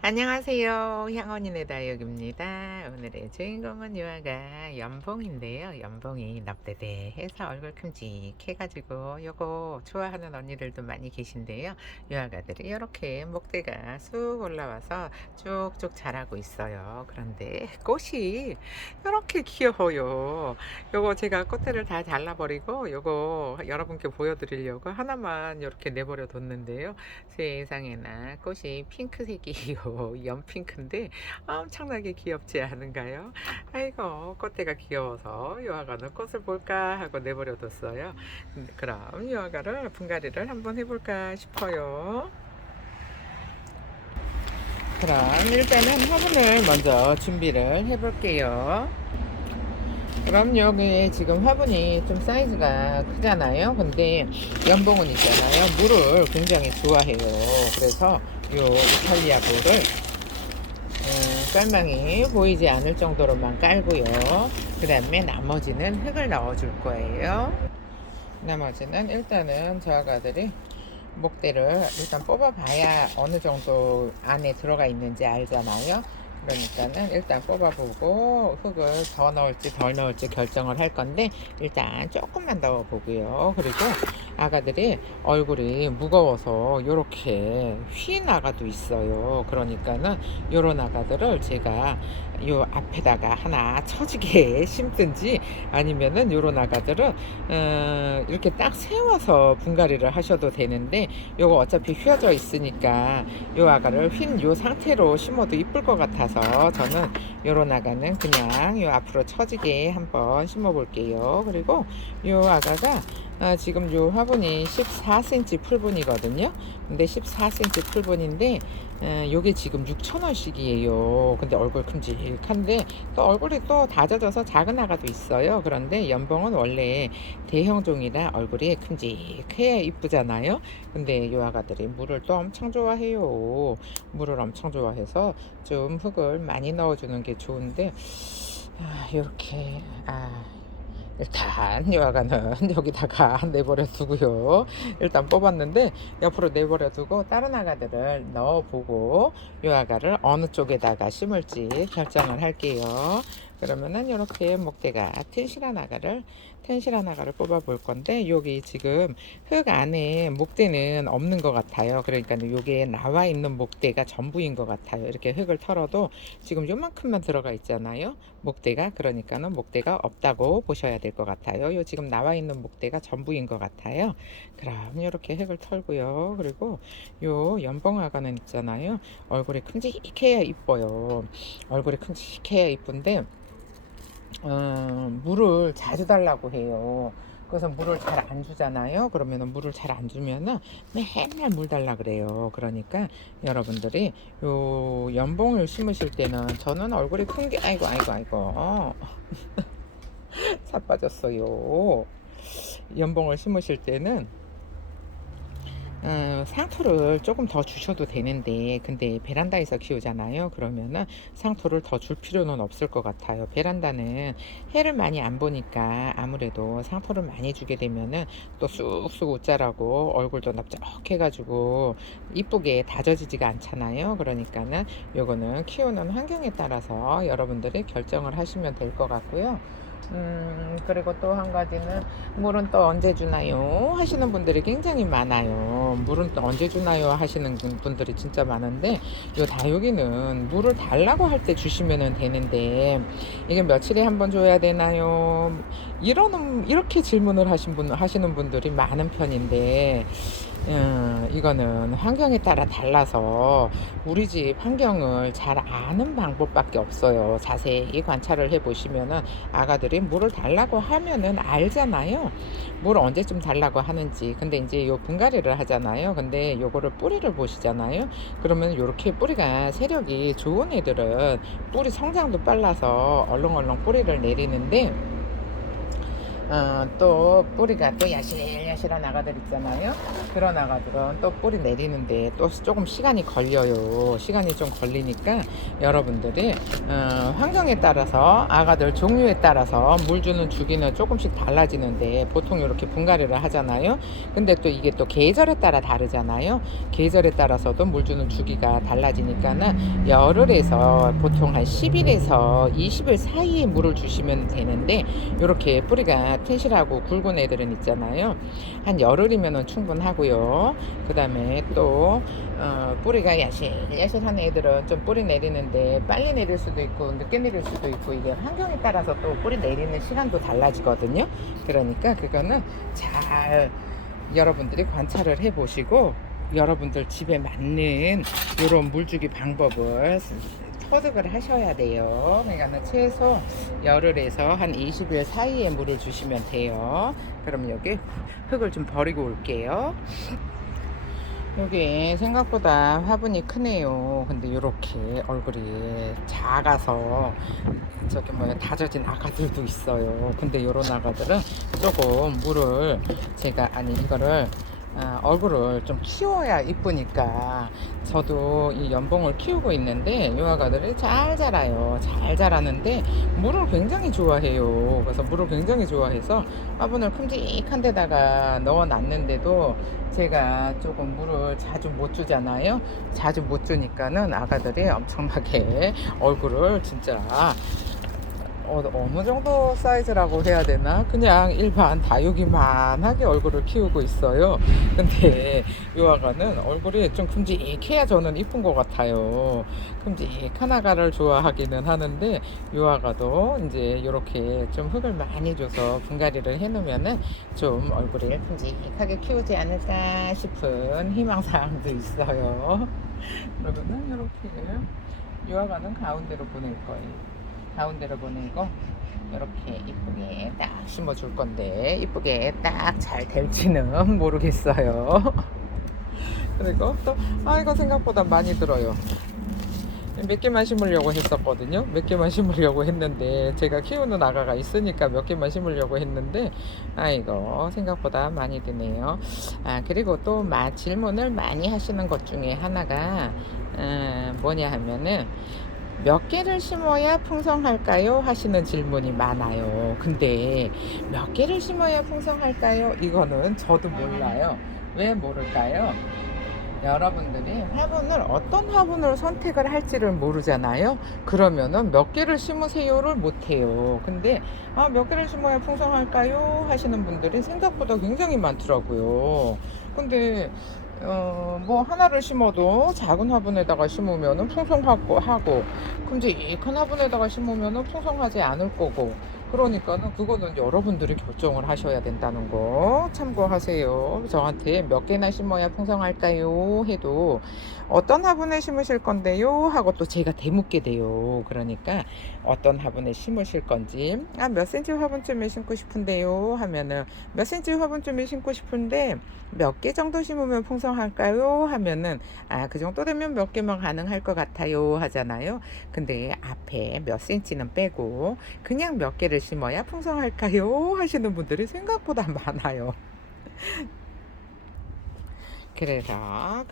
안녕하세요. 향원인의 다육입니다. 오늘의 주인공은 요아가 연봉인데요. 연봉이 넙대대해서 얼굴 큼직해가지고 요거 좋아하는 언니들도 많이 계신데요. 요아가들이 이렇게 목대가 쑥 올라와서 쭉쭉 자라고 있어요. 그런데 꽃이 이렇게 귀여워요. 요거 제가 꽃대를 다 잘라버리고 요거 여러분께 보여드리려고 하나만 이렇게 내버려 뒀는데요. 세상에나 꽃이 핑크색이요. 연핑크인데 엄청나게 귀엽지 않은가요? 아이고 꽃대가 귀여워서 요아가는 꽃을 볼까 하고 내버려 뒀어요. 그럼 요아가를 분갈이를 한번 해볼까 싶어요. 그럼 일단은 화분을 먼저 준비를 해볼게요. 그럼 여기 지금 화분이 좀 사이즈가 크잖아요. 근데 연봉은 있잖아요. 물을 굉장히 좋아해요. 그래서 요 이탈리아보를 깔망이 보이지 않을 정도로만 깔고요. 그 다음에 나머지는 흙을 넣어 줄 거예요. 나머지는 일단은 저 아가들이 목대를 일단 뽑아 봐야 어느 정도 안에 들어가 있는지 알잖아요. 그러니까는 일단 뽑아보고 흙을 더 넣을지 덜 넣을지 결정을 할 건데 일단 조금만 넣어보고요. 그리고 아가들이 얼굴이 무거워서 요렇게 휜 아가도 있어요. 그러니까는 요런 아가들을 제가 요 앞에다가 하나 처지게 심든지 아니면은 요런 아가들은 이렇게 딱 세워서 분갈이를 하셔도 되는데 요거 어차피 휘어져 있으니까 요 아가를 휜 요 상태로 심어도 이쁠 것 같아서 저는 요런 아가는 그냥 요 앞으로 처지게 한번 심어 볼게요. 그리고 요 아가가 지금 요 화분이 14cm 풀분이거든요. 근데 14cm 풀분인데 요게 지금 6,000원씩이에요. 근데 얼굴 큼직한데 또 얼굴이 또 다져져서 작은 아가도 있어요. 그런데 연봉은 원래 대형종이라 얼굴이 큼직해야 이쁘잖아요. 근데 요 아가들이 물을 또 엄청 좋아해요. 물을 엄청 좋아해서 좀 흙을 많이 넣어주는 게 좋은데 이렇게 일단 요아가는 여기다가 내버려 두고요. 일단 뽑았는데 옆으로 내버려 두고 다른 아가들을 넣어보고 요아가를 어느 쪽에다가 심을지 결정을 할게요. 그러면은 이렇게 목대가 텐실한 아가를 뽑아 볼 건데 여기 지금 흙 안에 목대는 없는 것 같아요. 그러니까 요게 나와 있는 목대가 전부인 것 같아요. 이렇게 흙을 털어도 지금 요만큼만 들어가 있잖아요. 목대가. 그러니까는 목대가 없다고 보셔야 될 것 같아요. 요 지금 나와 있는 목대가 전부인 것 같아요. 그럼 이렇게 흙을 털고요. 그리고 요 연봉아가는 있잖아요. 얼굴이 큼직해야 이뻐요. 얼굴이 큼직해야 이쁜데 물을 자주 달라고 해요. 그래서 물을 잘 안 주잖아요. 그러면은 물을 잘 안 주면은 맨날 물 달라 그래요. 그러니까 여러분들이 요 연봉을 심으실 때는 저는 얼굴이 큰 게 아이고 살 빠졌어요. 연봉을 심으실 때는 상토를 조금 더 주셔도 되는데 근데 베란다에서 키우잖아요. 그러면은 상토를 더 줄 필요는 없을 것 같아요. 베란다는 해를 많이 안 보니까 아무래도 상토를 많이 주게 되면은 또 쑥쑥 웃자라고 얼굴도 납작해 가지고 이쁘게 다져지지가 않잖아요. 그러니까는 요거는 키우는 환경에 따라서 여러분들이 결정을 하시면 될 것 같고요. 그리고 또 한 가지는 물은 또 언제 주나요? 하시는 분들이 굉장히 많아요. 물은 또 언제 주나요? 하시는 분들이 진짜 많은데 요 다육이는 물을 달라고 할 때 주시면 되는데 이게 며칠에 한 번 줘야 되나요? 이렇게 질문을 하시는 분들이 많은 편인데 이거는 환경에 따라 달라서 우리 집 환경을 잘 아는 방법밖에 없어요. 자세히 관찰을 해 보시면은 아가들이 물을 달라고 하면은 알잖아요. 물 언제쯤 달라고 하는지. 근데 이제 요 분갈이를 하잖아요. 근데 요거를 뿌리를 보시잖아요. 그러면 요렇게 뿌리가 세력이 좋은 애들은 뿌리 성장도 빨라서 얼렁얼렁 뿌리를 내리는데 또 뿌리가 또 야실야실한 아가들 있잖아요. 그런 아가들은 또 뿌리 내리는데 또 조금 시간이 걸려요. 시간이 좀 걸리니까 여러분들이 환경에 따라서 아가들 종류에 따라서 물 주는 주기는 조금씩 달라지는데 보통 이렇게 분갈이를 하잖아요. 근데 또 이게 또 계절에 따라 다르잖아요. 계절에 따라서도 물 주는 주기가 달라지니까는 열흘에서 보통 한 10일에서 20일 사이에 물을 주시면 되는데 이렇게 뿌리가 튼실하고 굵은 애들은 있잖아요. 한 열흘이면 충분하고요. 그 다음에 또 뿌리가 야실야실한 애들은 좀 뿌리 내리는데 빨리 내릴 수도 있고 늦게 내릴 수도 있고 이게 환경에 따라서 또 뿌리 내리는 시간도 달라지거든요. 그러니까 그거는 잘 여러분들이 관찰을 해보시고 여러분들 집에 맞는 이런 물주기 방법을 터득을 하셔야 돼요. 그러니까 최소 열흘에서 한 20일 사이에 물을 주시면 돼요. 그럼 여기 흙을 좀 버리고 올게요. 여기 생각보다 화분이 크네요. 근데 이렇게 얼굴이 작아서 저기 뭐야 다져진 아가들도 있어요. 근데 요런 아가들은 조금 물을 제가 아니 이거를 얼굴을 좀 키워야 이쁘니까 저도 이 연봉을 키우고 있는데 이 아가들이 잘 자라요. 잘 자라는데 물을 굉장히 좋아해요. 그래서 물을 굉장히 좋아해서 화분을 큼직한 데다가 넣어 놨는데도 제가 조금 물을 자주 못 주잖아요. 자주 못 주니까는 아가들이 엄청나게 얼굴을 진짜 어느 정도 사이즈라고 해야 되나? 그냥 일반 다육이만하게 얼굴을 키우고 있어요. 근데 이 아가는 얼굴이 좀 큼직해야 저는 이쁜 것 같아요. 큼직한 아가를 좋아하기는 하는데 이 아가도 이제 이렇게 좀 흙을 많이 줘서 분갈이를 해놓으면은 좀 얼굴을 큼직하게 키우지 않을까 싶은 희망사항도 있어요. 그러면은 이렇게 이 아가는 가운데로 보낼 거예요. 가운데로 보낸 거 이렇게 이쁘게 딱 심어줄 건데 이쁘게 딱 잘 될지는 모르겠어요. 그리고 또 이거 생각보다 많이 들어요. 몇 개만 심으려고 했었거든요. 몇 개만 심으려고 했는데 제가 키우는 아가가 있으니까 몇 개만 심으려고 했는데 이거 생각보다 많이 드네요. 그리고 또 질문을 많이 하시는 것 중에 하나가 뭐냐 하면은 몇 개를 심어야 풍성할까요? 하시는 질문이 많아요. 근데 몇 개를 심어야 풍성할까요? 이거는 저도 몰라요. 왜 모를까요? 여러분들이 화분을 어떤 화분을 선택을 할지를 모르잖아요. 그러면은 몇 개를 심으세요를 못해요. 근데 몇 개를 심어야 풍성할까요? 하시는 분들이 생각보다 굉장히 많더라고요. 근데 뭐 하나를 심어도 작은 화분에다가 심으면은 풍성하고 큼직한 화분에다가 심으면은 풍성하지 않을 거고 그러니까는 그거는 여러분들이 결정을 하셔야 된다는 거 참고하세요. 저한테 몇 개나 심어야 풍성할까요? 해도 어떤 화분에 심으실 건데요? 하고 또 제가 대묻게 돼요. 그러니까 어떤 화분에 심으실 건지 몇 센치 화분쯤에 심고 싶은데요? 하면은 몇 센치 화분쯤에 심고 싶은데 몇 개 정도 심으면 풍성할까요? 하면은 그 정도 되면 몇 개만 가능할 것 같아요 하잖아요. 근데 앞에 몇 센치는 빼고 그냥 몇 개를 심어야 풍성할까요? 하시는 분들이 생각보다 많아요. 그래서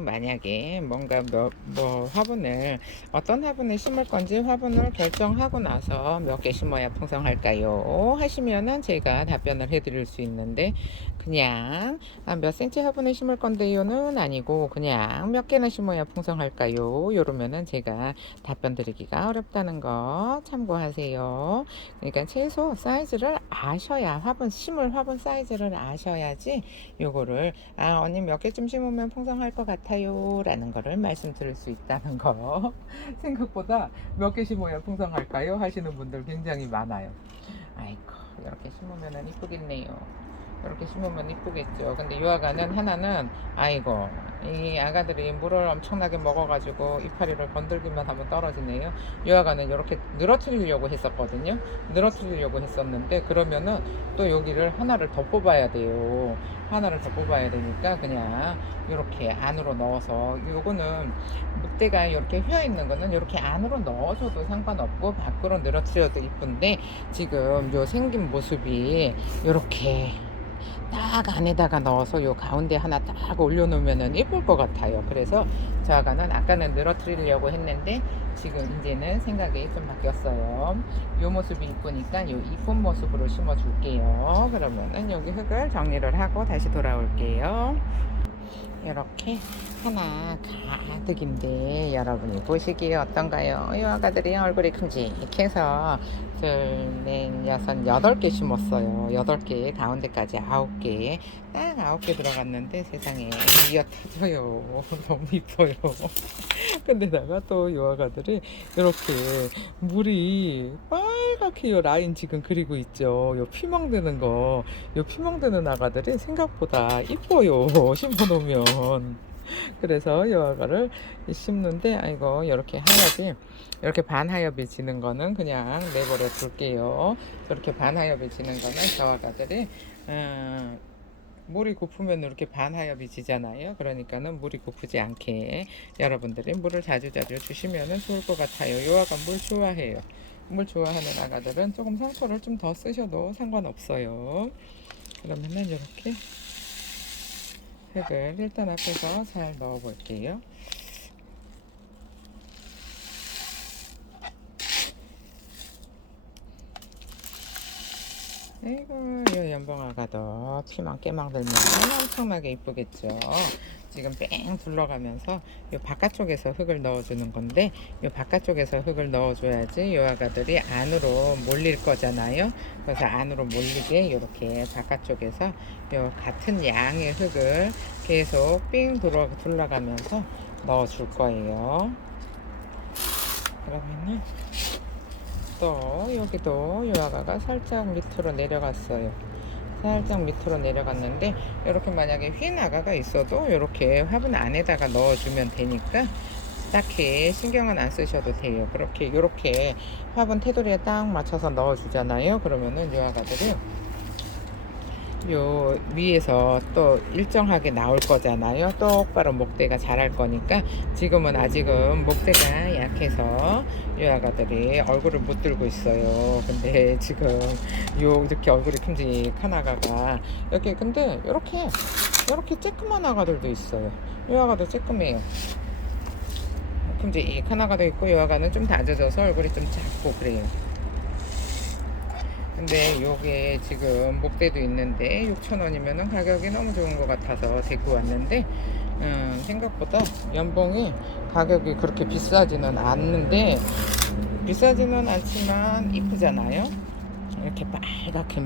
만약에 뭔가 뭐 화분을 어떤 화분을 심을 건지 화분을 결정하고 나서 몇 개 심어야 풍성할까요? 하시면은 제가 답변을 해드릴 수 있는데 그냥 몇 센치 화분을 심을 건데요는 아니고 그냥 몇 개나 심어야 풍성할까요? 이러면은 제가 답변 드리기가 어렵다는 거 참고하세요. 그러니까 최소 사이즈를 아셔야 심을 화분 사이즈를 아셔야지 요거를 언니 몇 개쯤 심으면 풍성할 것 같아요 라는 거를 말씀드릴 수 있다는 거 생각보다 몇 개 심어야 풍성할까요 하시는 분들 굉장히 많아요. 아이고 이렇게 심으면 이쁘겠네요. 이렇게 심으면 이쁘겠죠. 근데 이 아가는 하나는 아이고 이 아가들이 물을 엄청나게 먹어가지고 이파리를 건들기만 하면 떨어지네요. 이 아가는 이렇게 늘어뜨리려고 했었거든요. 늘어뜨리려고 했었는데 그러면은 또 여기를 하나를 더 뽑아야 돼요. 하나를 더 뽑아야 되니까 그냥 이렇게 안으로 넣어서, 요거는 묵대가 이렇게 휘어 있는 거는 이렇게 안으로 넣어줘도 상관없고 밖으로 늘어뜨려도 이쁜데, 지금 요 생긴 모습이 이렇게 딱 안에다가 넣어서 요 가운데 하나 딱 올려놓으면 예쁠 것 같아요. 그래서 저 아까는 늘어뜨리려고 했는데 지금 이제는 생각이 좀 바뀌었어요. 요 모습이 이쁘니까 요 이쁜 모습으로 심어 줄게요. 그러면은 여기 흙을 정리를 하고 다시 돌아올게요. 이렇게 하나 가득인데 여러분이 보시기에 어떤가요? 이 아가들이 얼굴이 큼직해서 둘, 넷, 여섯, 8개 심었어요. 8개, 가운데까지 9개. 딱 9개 들어갔는데 세상에 이어 터져요. 너무 이뻐요. 근데다가 또 이 아가들이 이렇게 물이 빨갛게 요 라인 지금 그리고 있죠. 요 피멍드는 거, 요 피멍드는 아가들이 생각보다 이뻐요. 심어놓으면. 그래서 이 아가를 심는데, 아이고 이렇게 하엽이, 이렇게 반하엽이 지는 거는 그냥 내버려 둘게요. 이렇게 반하엽이 지는 거는 저 아가들이 물이 고프면 이렇게 반하엽이 지잖아요. 그러니까는 물이 고프지 않게 여러분들이 물을 자주자주 주시면 좋을 것 같아요. 요 아가 물 좋아해요. 물 좋아하는 아가들은 조금 상토를 좀 더 쓰셔도 상관없어요. 그러면은 이렇게 흙을 일단 앞에서 잘 넣어 볼게요. 아이고, 이 연봉아가도 피만 깨망 들면 엄청나게 이쁘겠죠. 지금 뺑 둘러가면서 이 바깥쪽에서 흙을 넣어주는 건데, 이 바깥쪽에서 흙을 넣어줘야지 이 아가들이 안으로 몰릴 거잖아요. 그래서 안으로 몰리게 이렇게 바깥쪽에서 이 같은 양의 흙을 계속 삥 둘러가면서 넣어줄 거예요. 그러면은 또 여기도 이 아가가 살짝 밑으로 내려갔어요. 살짝 밑으로 내려갔는데, 이렇게 만약에 휜 아가가 있어도 이렇게 화분 안에다가 넣어주면 되니까 딱히 신경은 안 쓰셔도 돼요. 그렇게 이렇게 화분 테두리에 딱 맞춰서 넣어주잖아요. 그러면은 이 아가들이 요 위에서 또 일정하게 나올 거잖아요. 똑바로 목대가 자랄 거니까. 지금은 아직은 목대가 약해서 이 아가들이 얼굴을 못 들고 있어요. 근데 지금 요 이렇게 얼굴이 큼직한 아가가 여기, 근데 이렇게 쬐끄만 아가들도 있어요. 이 아가도 쬐끄매요. 큼직한 아가도 있고, 이 아가는 좀 다져져서 얼굴이 좀 작고 그래요. 근데 요게 지금 목대도 있는데 6,000원이면은 가격이 너무 좋은 것 같아서 데리고 왔는데, 생각보다 연봉이 가격이 그렇게 비싸지는 않는데, 비싸지는 않지만 이쁘잖아요. 이렇게 빨갛게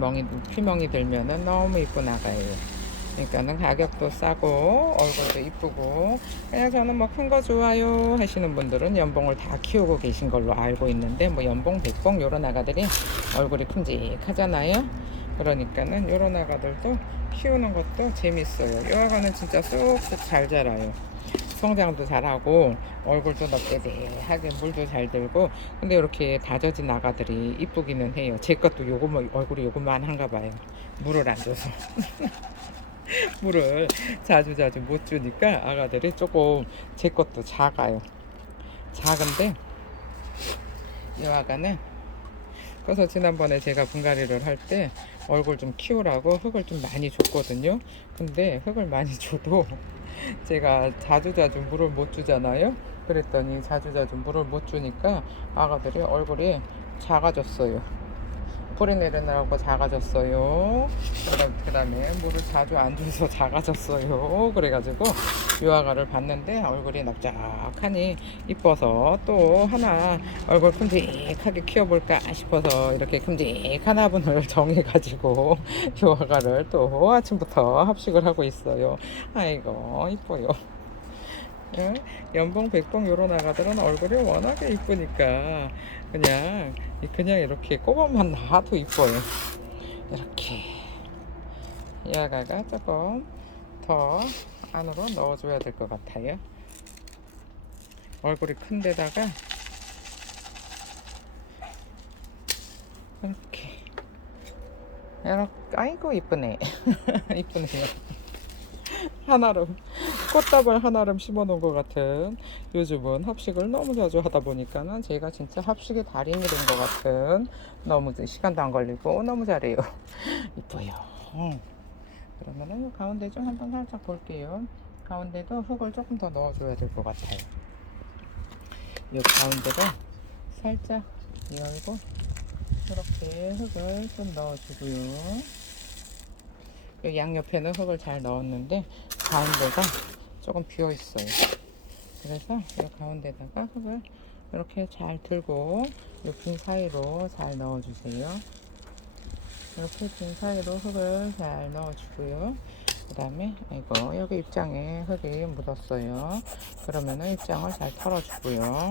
피멍이 들면은 너무 이쁜 아가예요. 그러니까는 가격도 싸고 얼굴도 이쁘고, 그냥 저는 뭐 큰 거 좋아요 하시는 분들은 연봉을 다 키우고 계신 걸로 알고 있는데, 뭐 연봉, 백봉 요런 아가들이 얼굴이 큼직하잖아요. 그러니까는 요런 아가들도 키우는 것도 재밌어요. 이 아가는 진짜 쑥쑥 잘 자라요. 성장도 잘하고 얼굴도 넙대대하게 물도 잘 들고. 근데 이렇게 다져진 아가들이 이쁘기는 해요. 제 것도 요거 얼굴이 요거만 한가 봐요. 물을 안 줘서. 물을 자주 못 주니까 아가들이 조금, 제 것도 작아요. 작은데 이 아가는, 그래서 지난번에 제가 분갈이를 할 때 얼굴 좀 키우라고 흙을 좀 많이 줬거든요. 근데 흙을 많이 줘도 제가 자주자주 물을 못 주잖아요. 그랬더니 자주자주 물을 못 주니까 아가들이 얼굴이 작아졌어요. 뿌리 내리느라고 작아졌어요. 그 다음에 물을 자주 안 줘서 작아졌어요. 그래가지고 유아가를 봤는데 얼굴이 납작하니 이뻐서 또 하나 얼굴 큼직하게 키워볼까 싶어서 이렇게 큼직한 화분을 정해가지고 유아가를 또 아침부터 합식을 하고 있어요. 아이고 이뻐요. 연봉, 백봉 요런 아가들은 얼굴이 워낙에 이쁘니까 그냥 이렇게 꼽아만 놔도 이뻐요. 이렇게 야가가 조금 더 안으로 넣어줘야 될 것 같아요. 얼굴이 큰 데다가 이렇게 아이고 이쁘네. 이쁘네요. 한아름 꽃다발 한아름 심어 놓은 것 같은, 요즘은 합식을 너무 자주 하다 보니까는 제가 진짜 합식의 달인이 된 것 같은, 너무 시간도 안 걸리고 너무 잘해요. 이뻐요. 그러면은 요 가운데 좀 한번 살짝 볼게요. 가운데도 흙을 조금 더 넣어줘야 될 것 같아요. 요 가운데도 살짝 열고 이렇게 흙을 좀 넣어주고요. 요 양옆에는 흙을 잘 넣었는데 가운데가 조금 비어 있어요. 그래서 이 가운데다가 흙을 이렇게 잘 들고 이 빈 사이로 잘 넣어주세요. 이렇게 빈 사이로 흙을 잘 넣어주고요. 그 다음에 이거 여기 입장에 흙이 묻었어요. 그러면은 입장을 잘 털어주고요.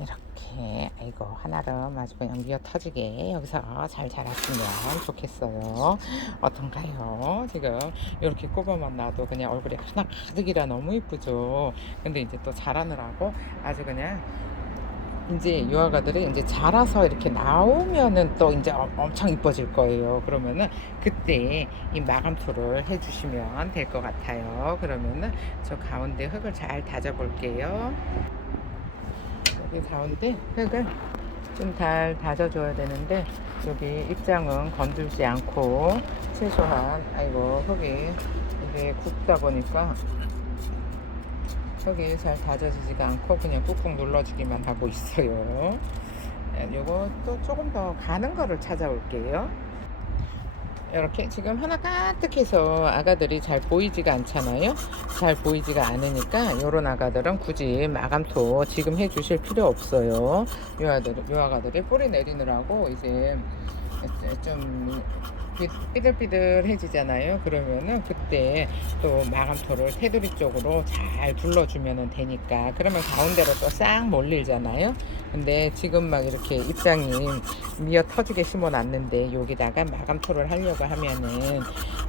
이렇게 아이고 한아름 아주 그냥 미어 터지게 여기서 잘 자랐으면 좋겠어요. 어떤가요? 지금 이렇게 꼽아만 놔도 그냥 얼굴이 하나 가득이라 너무 이쁘죠. 근데 이제 또 자라느라고 아주 그냥 이제 유아가들이 이제 자라서 이렇게 나오면은 또 이제 엄청 이뻐질 거예요. 그러면은 그때 이 마감토를 해주시면 될 것 같아요. 그러면은 저 가운데 흙을 잘 다져 볼게요. 여기 가운데 흙을 좀 잘 다져줘야 되는데 여기 입장은 건들지 않고 최소한 아이고 흙이 이게 굵다 보니까 흙이 잘 다져지지가 않고 그냥 꾹꾹 눌러주기만 하고 있어요. 요거 또 조금 더 가는 거를 찾아올게요. 이렇게 지금 하나 까뜩해서 아가들이 잘 보이지가 않잖아요. 잘 보이지가 않으니까 요런 아가들은 굳이 마감토 지금 해주실 필요 없어요. 요 아가들이 뿌리 내리느라고 이제 좀 삐들삐들해지잖아요. 그러면은 그때 또 마감토를 테두리 쪽으로 잘 둘러주면 되니까, 그러면 가운데로 또 싹 몰리잖아요. 근데 지금 막 이렇게 입장이 미어 터지게 심어 놨는데 여기다가 마감토를 하려고 하면은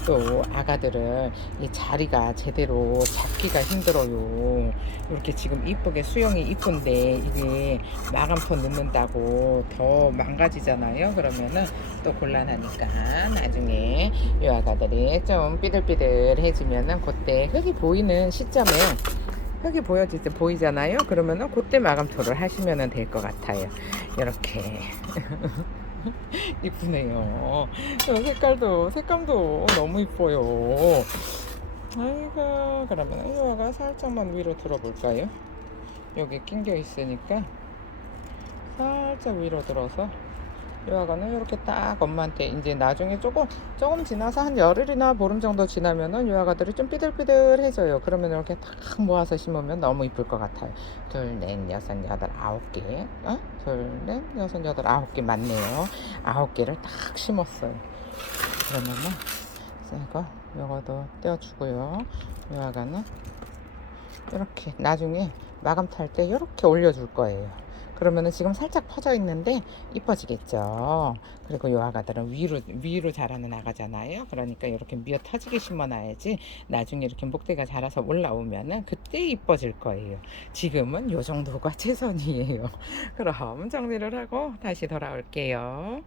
또 아가들을 이 자리가 제대로 잡기가 힘들어요. 이렇게 지금 이쁘게 수영이 이쁜데 이게 마감토 넣는다고 더 망가지잖아요. 그러면은 또 곤란하니까 나중에 이 아가들이 좀 삐들삐들해지면은 그때 흙이 보이는 시점에, 흙이 보여질 때 보이잖아요. 그러면은 그때 마감토를 하시면 될 것 같아요. 이렇게 이쁘네요. 색감도 너무 이뻐요. 아이고, 그러면 이거가 살짝만 위로 들어볼까요? 여기 낑겨 있으니까 살짝 위로 들어서 요아가는 이렇게 딱 엄마한테 이제 나중에 조금 지나서 한 열흘이나 보름 정도 지나면은 요아가들이 좀 삐들삐들해져요. 그러면 이렇게 딱 모아서 심으면 너무 이쁠 것 같아요. 둘, 넷, 여섯, 여덟, 아홉 개. 둘, 넷, 여섯, 여덟, 아홉 개 맞네요. 아홉 개를 딱 심었어요. 그러면은 이거 요거도 떼어주고요. 요아가는 이렇게 나중에 마감 탈 때 이렇게 올려줄 거예요. 그러면은 지금 살짝 퍼져 있는데 이뻐지겠죠. 그리고 요 아가들은 위로 자라는 아가잖아요. 그러니까 이렇게 미어 터지게 심어놔야지 나중에 이렇게 목대가 자라서 올라오면은 그때 이뻐질 거예요. 지금은 요 정도가 최선이에요. 그럼 정리를 하고 다시 돌아올게요.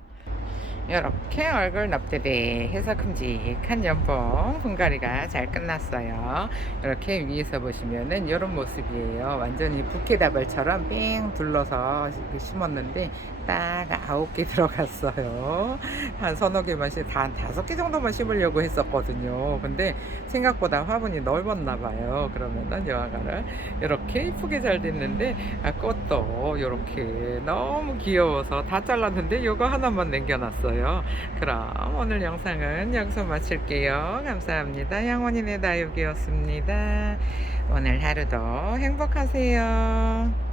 이렇게 얼굴 납대대 해서 큼직한 연봉 분갈이가 잘 끝났어요. 이렇게 위에서 보시면은 이런 모습이에요. 완전히 부케다발처럼 삥 둘러서 이렇게 심었는데 딱 9개 들어갔어요. 한 서너 개만 한 5개 정도만 심으려고 했었거든요. 근데 생각보다 화분이 넓었나 봐요. 그러면은 여아가를 이렇게 이쁘게 잘 됐는데 꽃도 이렇게 너무 귀여워서 다 잘랐는데 이거 하나만 남겨놨어요. 그럼 오늘 영상은 여기서 마칠게요. 감사합니다. 양원이네 다육이었습니다. 오늘 하루도 행복하세요.